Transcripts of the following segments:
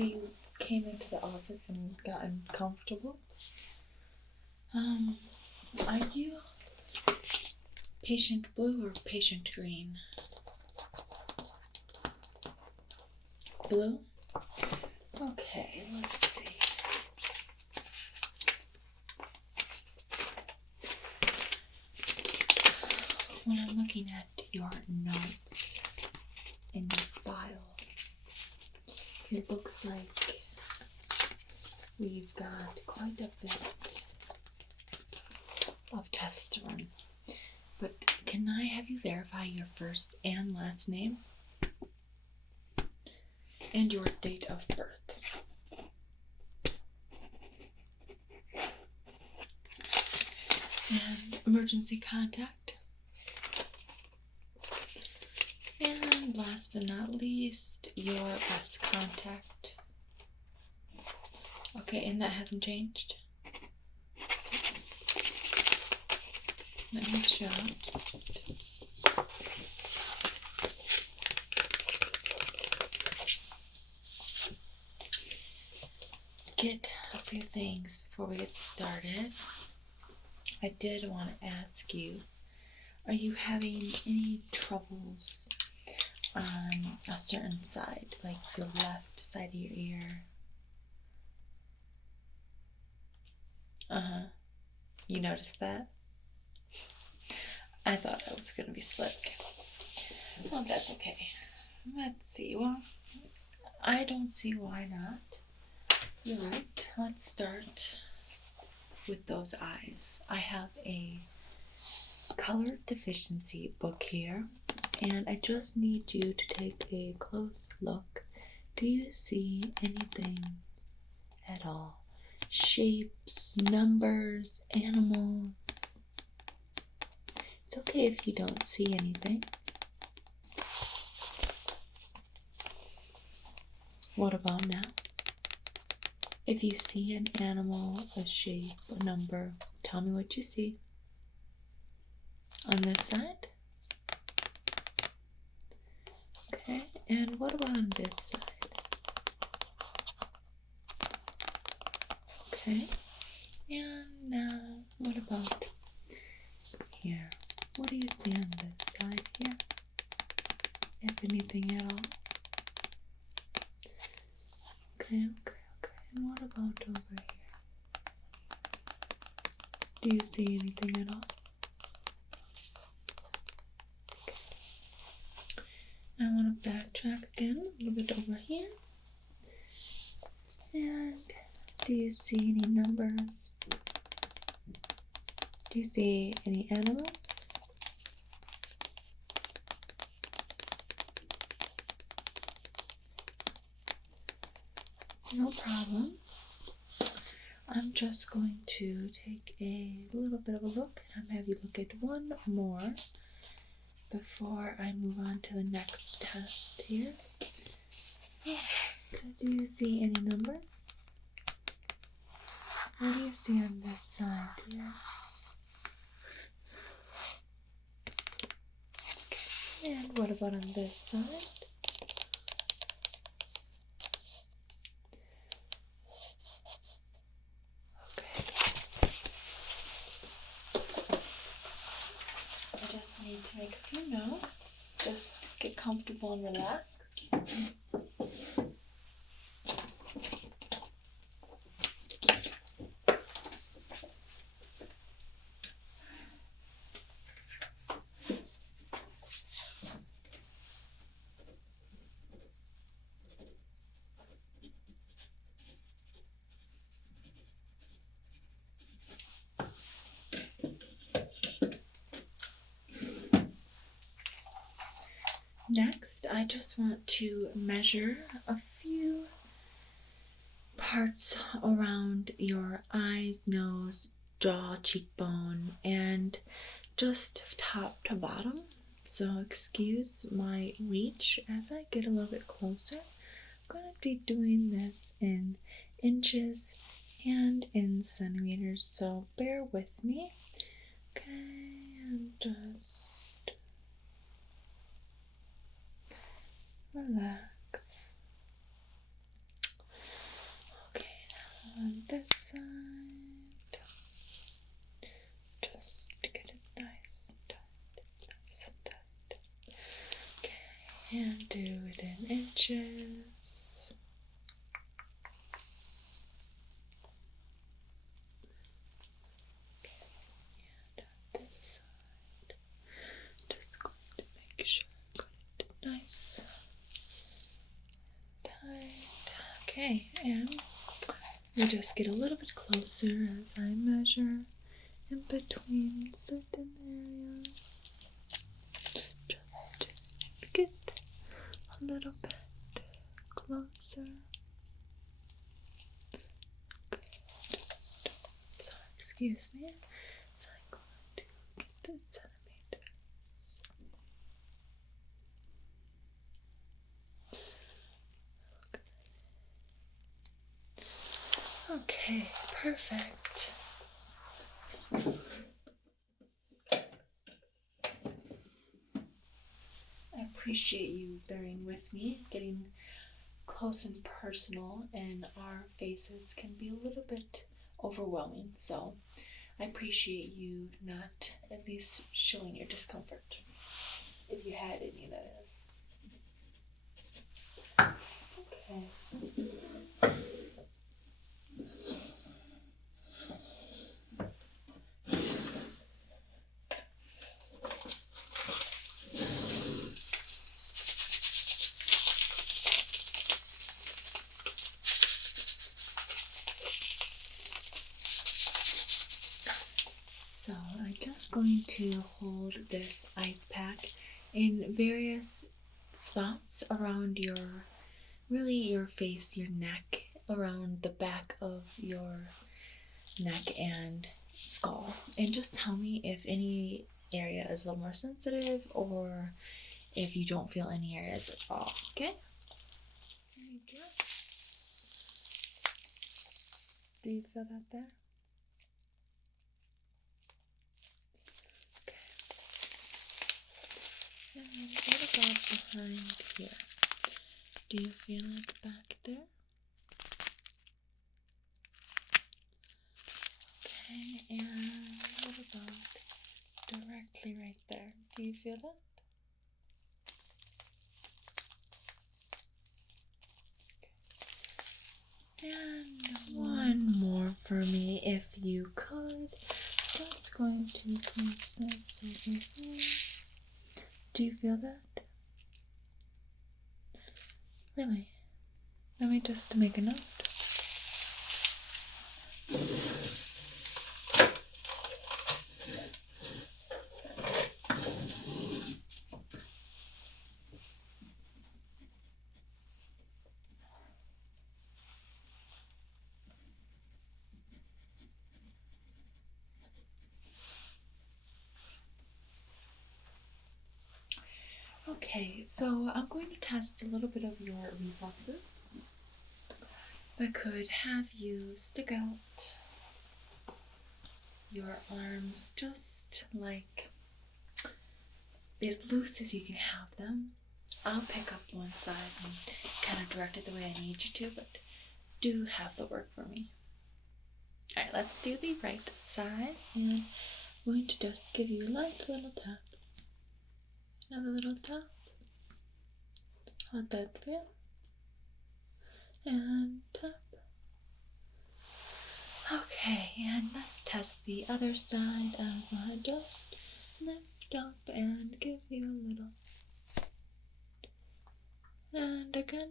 see you came into the office and gotten comfortable. Are you patient blue or patient green? Blue? Okay, let's see. When I'm looking at your notes in your file, it looks like we've got quite a bit of tests to run. But can I have you verify your first and last name and your date of birth? And emergency contact. And last but not least, your best contact. Okay, and that hasn't changed? Let me just... get a few things before we get started. I did want to ask you, are you having any troubles on a certain side, like your left side of your ear? You noticed that? I thought I was going to be slick. Well, that's okay. Let's see. Well, I don't see why not. You're right. Let's start with those eyes. I have a color deficiency book here, and I just need you to take a close look. Do you see anything at all? Shapes, numbers, animals? It's okay if you don't see anything. What about now? If you see an animal, a shape, a number, tell me what you see. On this side? Okay, and what about on this side? Okay, and now what about here? What do you see on this side here? If anything at all? Okay. And what about over here? Do you see anything at all? Okay. Now I want to backtrack again a little bit over here. And do you see any numbers? Do you see any animals? It's no problem. I'm just going to take a little bit of a look and have you look at one more before I move on to the next test here. Do you see any numbers? What do you see on this side here? Okay. And what about on this side? Need to make a few notes. Just get comfortable and relax. Next, I just want to measure a few parts around your eyes, nose, jaw, cheekbone, and just top to bottom. So excuse my reach as I get a little bit closer. I'm going to be doing this in inches and in centimeters, so bear with me. Okay, and just relax. And do it in inches. And on this side, just going to make sure I got it nice and tight. Okay, and we just get a little bit closer as I measure in between certain areas. Just get a little bit closer. Okay, sorry, excuse me. So I'm going to get this centimeters. Okay, perfect. I appreciate you bearing with me. Getting close and personal and our faces can be a little bit overwhelming, so I appreciate you not at least showing your discomfort, if you had any, that is. Okay. So I'm just going to hold this ice pack in various spots around your face, your neck, around the back of your neck and skull. And just tell me if any area is a little more sensitive or if you don't feel any areas at all, okay? There you go. Do you feel that there? And what about behind here? Do you feel it back there? Okay, and what about directly right there? Do you feel that? Okay. And one more for me, if you could. Just going to place this over here. Do you feel that? Really? Let me just make a note. Okay, so I'm going to test a little bit of your reflexes. I could have you stick out your arms just like as loose as you can have them. I'll pick up one side and kind of direct it the way I need you to, but do have the work for me. Alright, let's do the right side, and I'm going to just give you a light little tap. Another little tap. How'd that feel? And tap. Okay, and let's test the other side as I just lift up and give you a little. And again.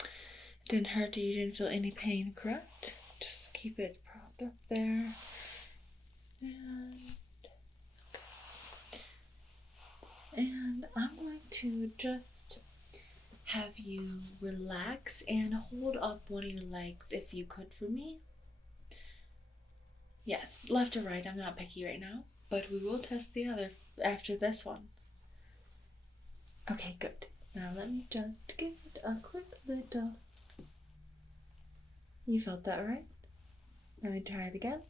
It didn't hurt you, didn't feel any pain, correct? Just keep it propped up there. And I'm going to just have you relax and hold up one of your legs if you could for me. Yes, left or right, I'm not picky right now, but we will test the other after this one. Okay, good. Now let me just give it a quick little. You felt that, right? Let me try it again.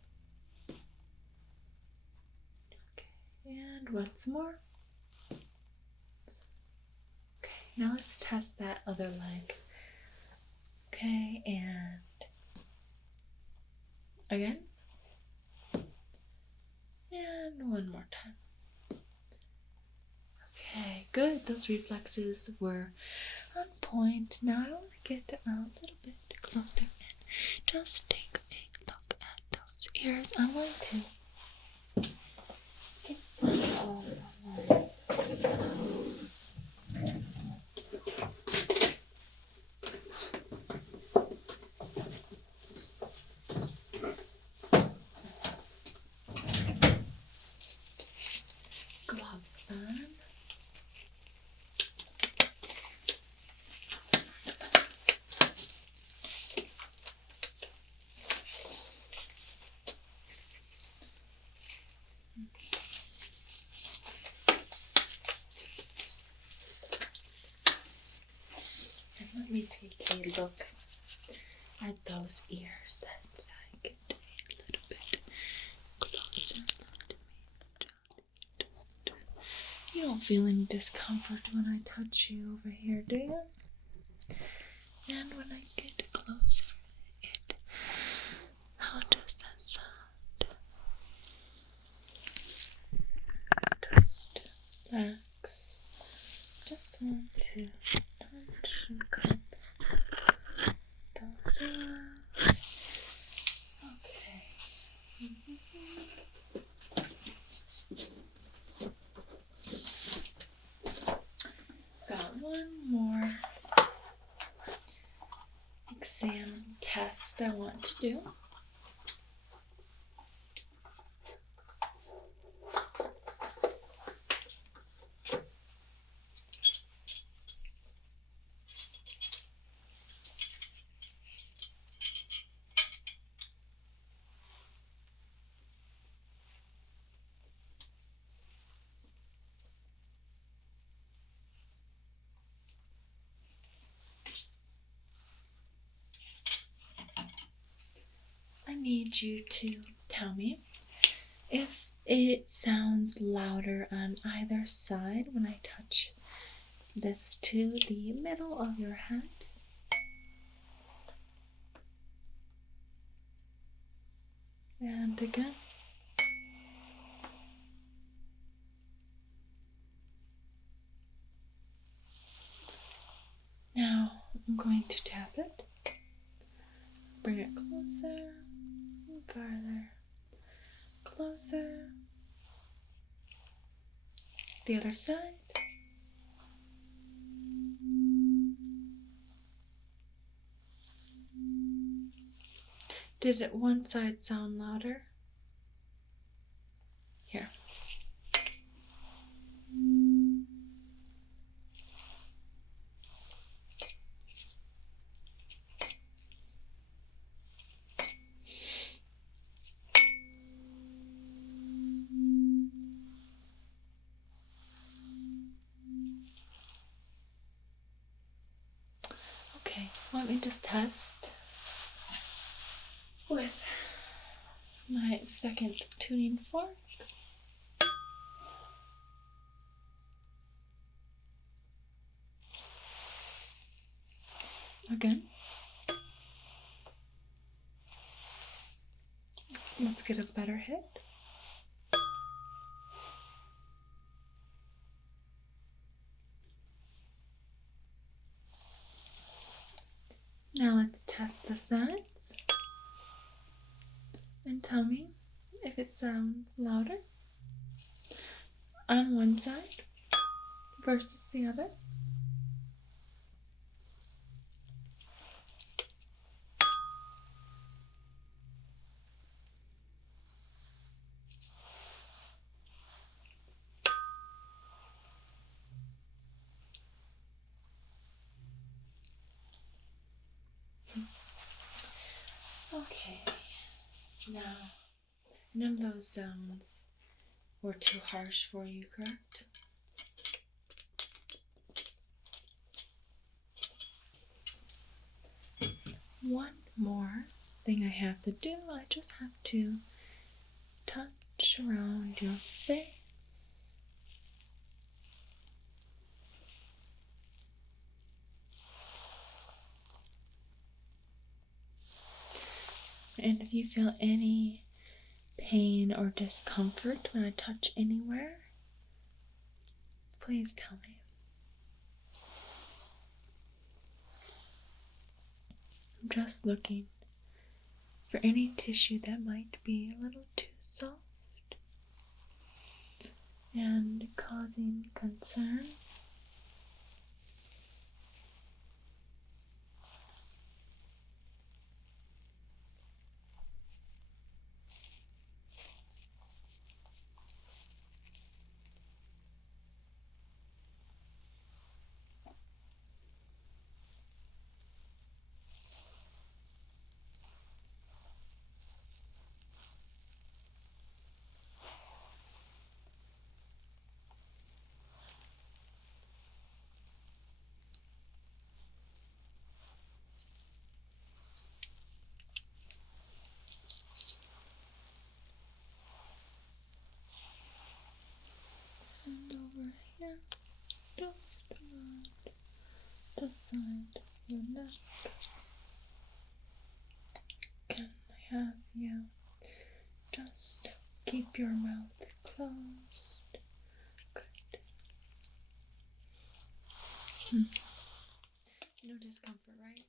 Okay, and once more. Okay, now let's test that other leg. Okay, and again. And one more time. Okay, good. Those reflexes were on point. Now I want to get a little bit closer and just take a look at those ears. I'm going to get some gloves on. And let me take a look at those ears as I get a little bit closer. You don't feel any discomfort when I touch you over here, do you? And when I get closer, how does that sound? Just relax. Just want to touch and cut those ears. Okay. Got one more exam test I want to do. I need you to tell me if it sounds louder on either side when I touch this to the middle of your head. And again. Now I'm going to tap it. Bring it closer, farther, closer. The other side. Did one side sound louder? Here. Okay, let me just test with my second tuning fork. Again. Let's get a better hit. Now let's test the sides and tell me if it sounds louder on one side versus the other. Okay, now none of those sounds were too harsh for you, correct? One more thing I have to do, I just have to touch around your face. And if you feel any pain or discomfort when I touch anywhere, Please tell me. I'm just looking for any tissue that might be a little too soft and causing concern. And over here, just around the side of your neck. Can I have you just keep your mouth closed? Good. No discomfort, right?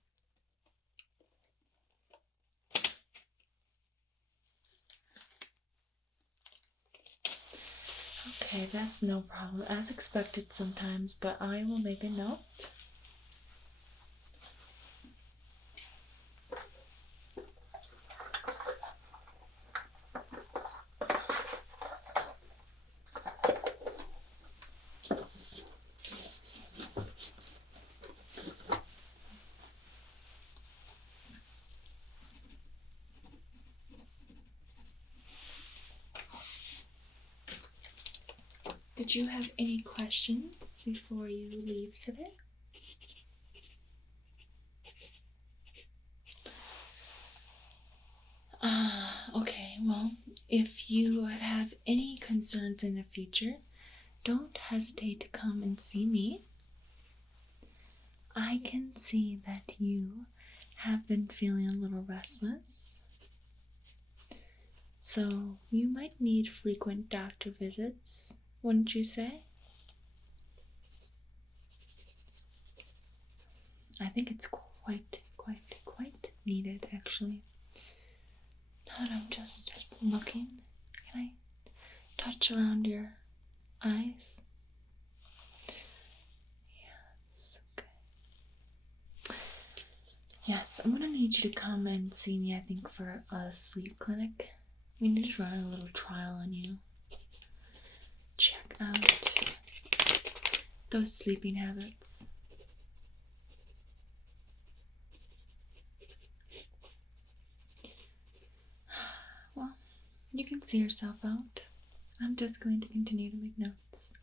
Okay, that's no problem. As expected sometimes, but I will make a note. Did you have any questions before you leave today? Okay, well, if you have any concerns in the future, don't hesitate to come and see me. I can see that you have been feeling a little restless, so you might need frequent doctor visits, wouldn't you say? I think it's quite needed, actually. Now that I'm just looking, can I touch around your eyes? Yes, okay. Yes, I'm gonna need you to come and see me, I think, for a sleep clinic. We need to run a little trial on you. Check out those sleeping habits. Well, you can see yourself out. I'm just going to continue to make notes.